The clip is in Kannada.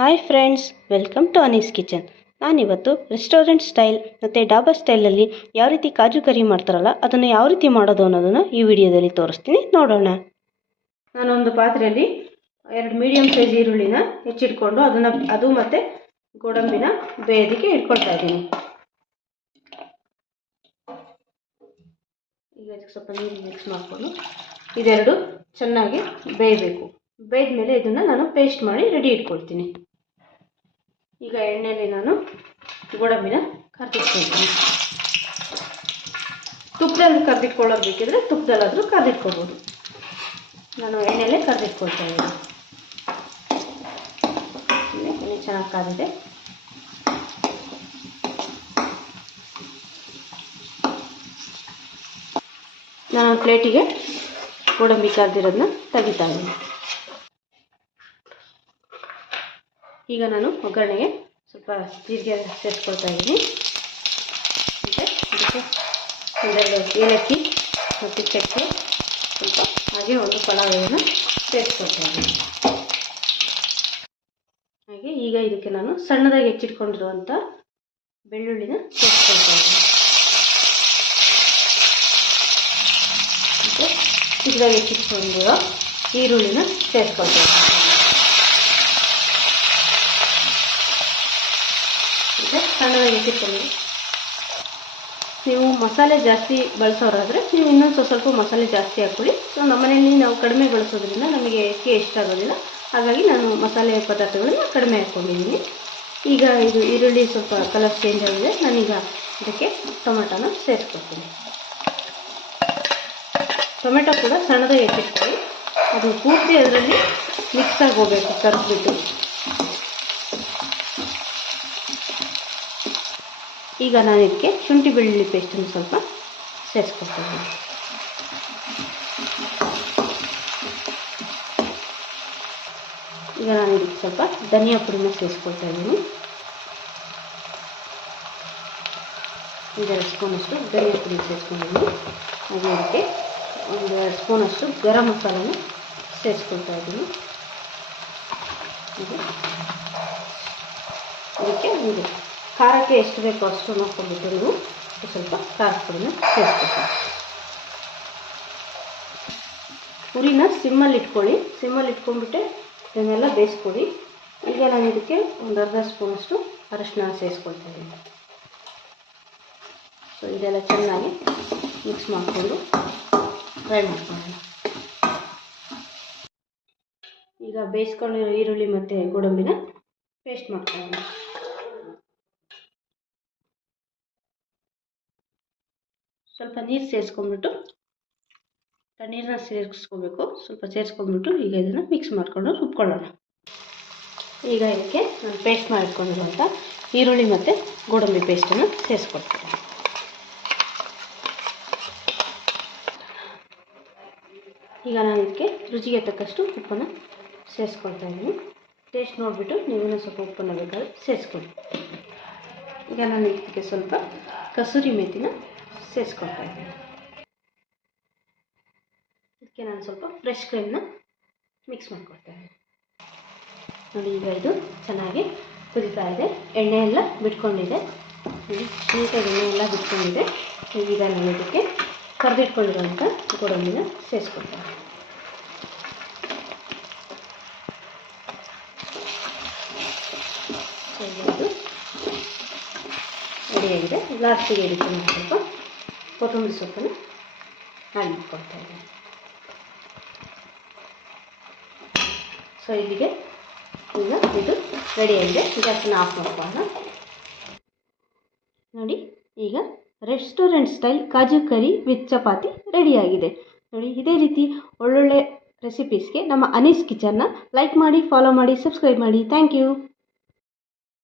Hi friends, welcome to Annie's kitchen. ನಾನಿವತ್ತು ರೆಸ್ಟೋರೆಂಟ್ ಸ್ಟೈಲ್ ಮತ್ತು ಡಾಬಾ ಸ್ಟೈಲಲ್ಲಿ ಯಾವ ರೀತಿ ಕಾಜು ಕರಿ ಮಾಡ್ತಾರಲ್ಲ ಅದನ್ನು ಯಾವ ರೀತಿ ಮಾಡೋದು ಅನ್ನೋದನ್ನು ಈ ವಿಡಿಯೋದಲ್ಲಿ ತೋರಿಸ್ತೀನಿ, ನೋಡೋಣ. ನಾನೊಂದು ಪಾತ್ರೆಯಲ್ಲಿ 2 ಮೀಡಿಯಮ್ ಸೈಜ್ ಈರುಳ್ಳಿನ ಹೆಚ್ಚಿಟ್ಕೊಂಡು ಅದು ಮತ್ತು ಗೋಡಂಬಿನ ಬೇಯೋದಕ್ಕೆ ಇಟ್ಕೊಳ್ತಾ ಇದ್ದೀನಿ. ಈಗ ಇದಕ್ಕೆ ಸ್ವಲ್ಪ ನೀರು ಮಿಕ್ಸ್ ಮಾಡಿಕೊಂಡು ಇದೆರಡು ಚೆನ್ನಾಗಿ ಬೇಯಬೇಕು. ಬೇಯ್ದ ಮೇಲೆ ಇದನ್ನು ನಾನು ಪೇಸ್ಟ್ ಮಾಡಿ ರೆಡಿ ಇಟ್ಕೊಳ್ತೀನಿ. ಈಗ ಎಣ್ಣೆಯಲ್ಲಿ ನಾನು ಗೋಡಂಬಿನ ಕರ್ದಿಟ್ಕೊಳ್ತೀನಿ. ತುಪ್ಪದಲ್ಲಿ ಕರ್ದಿಟ್ಕೊಳ್ಳೋದು ಬೇಕಿದ್ರೆ ತುಪ್ಪದಲ್ಲಾದರೂ ಕರ್ದಿಟ್ಕೊಬೋದು. ನಾನು ಎಣ್ಣೆಯಲ್ಲೇ ಕರ್ದಿಟ್ಕೊಳ್ತಾ ಇದ್ದೀನಿ. ಎಣ್ಣೆ ಚೆನ್ನಾಗಿ ಕಾದಿದೆ. ನಾನು ಪ್ಲೇಟಿಗೆ ಗೋಡಂಬಿ ಕರ್ದಿರೋದನ್ನ ತೆಗಿತಾ ಇದ್ದೀನಿ. ಈಗ ನಾನು ಒಗ್ಗರಣೆಗೆ ಸ್ವಲ್ಪ ಜೀರಿಗೆ ಸೇರಿಸ್ಕೊಳ್ತಾ ಇದ್ದೀನಿ. ಮತ್ತು ಅದಕ್ಕೆ ಒಂದೆರಡು ಏಲಕ್ಕಿ ಮತ್ತು ಚಕ್ಕೆ ಸ್ವಲ್ಪ ಹಾಗೆ ಒಂದು ಪಲಾವ್ ಎಲೆನ ಸೇರಿಸ್ಕೊಳ್ತಾ ಇದ್ದೀನಿ. ಹಾಗೆ ಈಗ ಇದಕ್ಕೆ ನಾನು ಸಣ್ಣದಾಗಿ ಹೆಚ್ಚಿಟ್ಕೊಂಡಿರುವಂಥ ಬೆಳ್ಳುಳ್ಳಿನ ಸೇರಿಸ್ಕೊಳ್ತಾ ಇದ್ದೀನಿ. ಮತ್ತು ಚಿಕ್ಕದಾಗಿ ಹೆಚ್ಚಿಟ್ಕೊಂಡಿರೋ ಈರುಳ್ಳಿನ ಸೇರಿಸ್ಕೊಳ್ತಾ ಇದ್ದೀನಿ. ಸಣ್ಣದಾಗಿ ಹೆಚ್ಚಿಟ್ಕೊಂಡು ನೀವು ಮಸಾಲೆ ಜಾಸ್ತಿ ಬಳಸೋರಾದರೆ ನೀವು ಇನ್ನೊಂದು ಸ್ವಲ್ಪ ಮಸಾಲೆ ಜಾಸ್ತಿ ಹಾಕ್ಕೊಳ್ಳಿ. ನಮ್ಮನೆಯಲ್ಲಿ ನಾವು ಕಡಿಮೆ ಬಳಸೋದ್ರಿಂದ ನಮಗೆ ಅಕ್ಕಿ ಇಷ್ಟ ಆಗೋದಿಲ್ಲ, ಹಾಗಾಗಿ ನಾನು ಮಸಾಲೆ ಪದಾರ್ಥಗಳನ್ನು ಕಡಿಮೆ ಹಾಕ್ಕೊಂಡಿದ್ದೀನಿ. ಈಗ ಇದು ಈರುಳ್ಳಿ ಸ್ವಲ್ಪ ಕಲರ್ ಚೇಂಜ್ ಆಗಿದೆ. ನಾನೀಗ ಇದಕ್ಕೆ ಟೊಮೆಟೊನ ಸೇರಿಸ್ಕೊಳ್ತೀನಿ. ಟೊಮೆಟೊ ಕೂಡ ಸಣ್ಣದಾಗಿ ಹೆಚ್ಚಿಟ್ಕೊಳ್ಳಿ, ಅದು ಪೂರ್ತಿ ಅದರಲ್ಲಿ ಮಿಕ್ಸ್ ಆಗಿ ಹೋಗಬೇಕು ಕರೆದ್ಬಿಟ್ಟು. ಈಗ ನಾನು ಇದಕ್ಕೆ ಶುಂಠಿ ಬೆಳ್ಳುಳ್ಳಿ ಪೇಸ್ಟನ್ನು ಸ್ವಲ್ಪ ಸೇರಿಸ್ಕೊಳ್ತೀನಿ. ಈಗ ನಾನು ಇದಕ್ಕೆ ಸ್ವಲ್ಪ ಧನಿಯಾ ಪುಡಿನ ಸೇರಿಸ್ಕೊಳ್ತಾ ಇದ್ದೀನಿ. 1-2 ಸ್ಪೂನಷ್ಟು ಧನಿಯಾ ಪುಡಿ ಸೇರಿಸ್ಕೊಂಡಿದ್ದೀನಿ. ಹಾಗೆ ಇದಕ್ಕೆ 1-2 ಸ್ಪೂನಷ್ಟು ಗರಂ ಮಸಾಲನ್ನು ಸೇರಿಸ್ಕೊಳ್ತಾ ಇದ್ದೀನಿ. ಇದಕ್ಕೆ ಒಂದು ಖಾರಕ್ಕೆ ಎಷ್ಟು ಬೇಕೋ ಅಷ್ಟು ನೋಡ್ಕೊಂಡ್ಬಿಟ್ಟು ನೀವು ಸ್ವಲ್ಪ ಖಾರದ ಪುಡಿನ ಸೇರಿಸ್ಕೊಳ್ತೀನಿ. ಉರಿನ ಸಿಮ್ಮಲ್ಲಿ ಇಟ್ಕೊಳ್ಳಿ. ಸಿಮ್ಮಲ್ಲಿ ಇಟ್ಕೊಂಡ್ಬಿಟ್ಟೆ ಇದನ್ನೆಲ್ಲ ಬೇಯಿಸ್ಕೊಳ್ಳಿ. ಈಗ ನಾನು ಇದಕ್ಕೆ 1/2 ಸ್ಪೂನಷ್ಟು ಅರಿಶಿನ ಸೇರಿಸ್ಕೊಳ್ತಾ ಇದ್ದೀನಿ. ಸೊ ಇದೆಲ್ಲ ಚೆನ್ನಾಗಿ ಮಿಕ್ಸ್ ಮಾಡಿಕೊಂಡು ಫ್ರೈ ಮಾಡ್ಕೊಳ್ಳೋಣ. ಈಗ ಬೇಯಿಸ್ಕೊಂಡಿರೋ ಈರುಳ್ಳಿ ಮತ್ತು ಗೋಡಂಬಿನ ಪೇಸ್ಟ್ ಮಾಡ್ಕೊಳ್ಳೋಣ. ಸ್ವಲ್ಪ ನೀರು ಸೇರಿಸ್ಕೊಂಡ್ಬಿಟ್ಟು ನೀರನ್ನ ಸೇರಿಸ್ಕೋಬೇಕು. ಸ್ವಲ್ಪ ಸೇರಿಸ್ಕೊಂಡ್ಬಿಟ್ಟು ಈಗ ಇದನ್ನು ಮಿಕ್ಸ್ ಮಾಡಿಕೊಂಡು ರುಬ್ಕೊಳ್ಳೋಣ. ಈಗ ಇದಕ್ಕೆ ನಾನು ಪೇಸ್ಟ್ ಮಾಡಿಟ್ಕೊಂಡಿರುವಂಥ ಈರುಳ್ಳಿ ಮತ್ತು ಗೋಡಂಬಿ ಪೇಸ್ಟನ್ನು ಸೇರಿಸ್ಕೊಳ್ತೀನಿ. ಈಗ ನಾನು ಇದಕ್ಕೆ ರುಚಿಗೆ ತಕ್ಕಷ್ಟು ಉಪ್ಪನ್ನು ಸೇರಿಸ್ಕೊಳ್ತಾ ಇದ್ದೀನಿ. ಟೇಸ್ಟ್ ನೋಡಿಬಿಟ್ಟು ನೀವೇನೋ ಸ್ವಲ್ಪ ಉಪ್ಪನ್ನು ಬೇಕಾದ್ರೆ ಸೇರಿಸ್ಕೊಳ್ಳಿ. ಈಗ ನಾನು ಇದಕ್ಕೆ ಸ್ವಲ್ಪ ಕಸೂರಿ ಮೇಥಿನ ಸೇರಿಸ್ಕೊಳ್ತಾ ಇದ್ದೀನಿ. ಇದಕ್ಕೆ ನಾನು ಸ್ವಲ್ಪ ಫ್ರೆಶ್ ಕ್ರೀಮ್ನ ಮಿಕ್ಸ್ ಮಾಡ್ಕೊಳ್ತಾ ಇದ್ದೀನಿ. ನೋಡಿ, ಈಗ ಇದು ಚೆನ್ನಾಗಿ ಕುದೀತಾ ಇದೆ. ಎಣ್ಣೆ ಎಲ್ಲ ಬಿಟ್ಕೊಂಡಿದೆ. ನೀಟಾಗಿ ಎಣ್ಣೆ ಎಲ್ಲ ಬಿಟ್ಕೊಂಡಿದೆ. ಈಗ ನಾನು ಇದಕ್ಕೆ ಕರೆದಿಟ್ಕೊಂಡಿರೋಂಥ ಗೋಡಂಬಿನ ಸೇರಿಸ್ಕೊಳ್ತಾ ಇದ್ದೀನಿ. ಇದು ರೆಡಿಯಾಗಿದೆ. ಲಾಸ್ಟಿಗೆ ಇದಕ್ಕೆ ನಾನು ಸ್ವಲ್ಪ ಕೊತ್ತಂಬರಿ ಸೊಪ್ಪನ್ನು ಆ್ಯಡ್ ಮಾಡ್ಕೊಳ್ತಾ ಇದ್ದೀನಿ. ಸೊ ಇಲ್ಲಿಗೆ ಈಗ ಇದು ರೆಡಿಯಾಗಿದೆ. ಗ್ಯಾಸನ್ನು ಆಫ್ ಮಾಡ್ಕೊಳ್ಳೋಣ. ನೋಡಿ, ಈಗ restaurant style kaju curry with chapati ರೆಡಿಯಾಗಿದೆ. ನೋಡಿ, ಇದೇ ರೀತಿ ಒಳ್ಳೊಳ್ಳೆ ರೆಸಿಪೀಸ್ಗೆ ನಮ್ಮ ಅನೀಸ್ ಕಿಚನ್ನ ಲೈಕ್ ಮಾಡಿ, ಫಾಲೋ ಮಾಡಿ, ಸಬ್ಸ್ಕ್ರೈಬ್ ಮಾಡಿ. Thank you.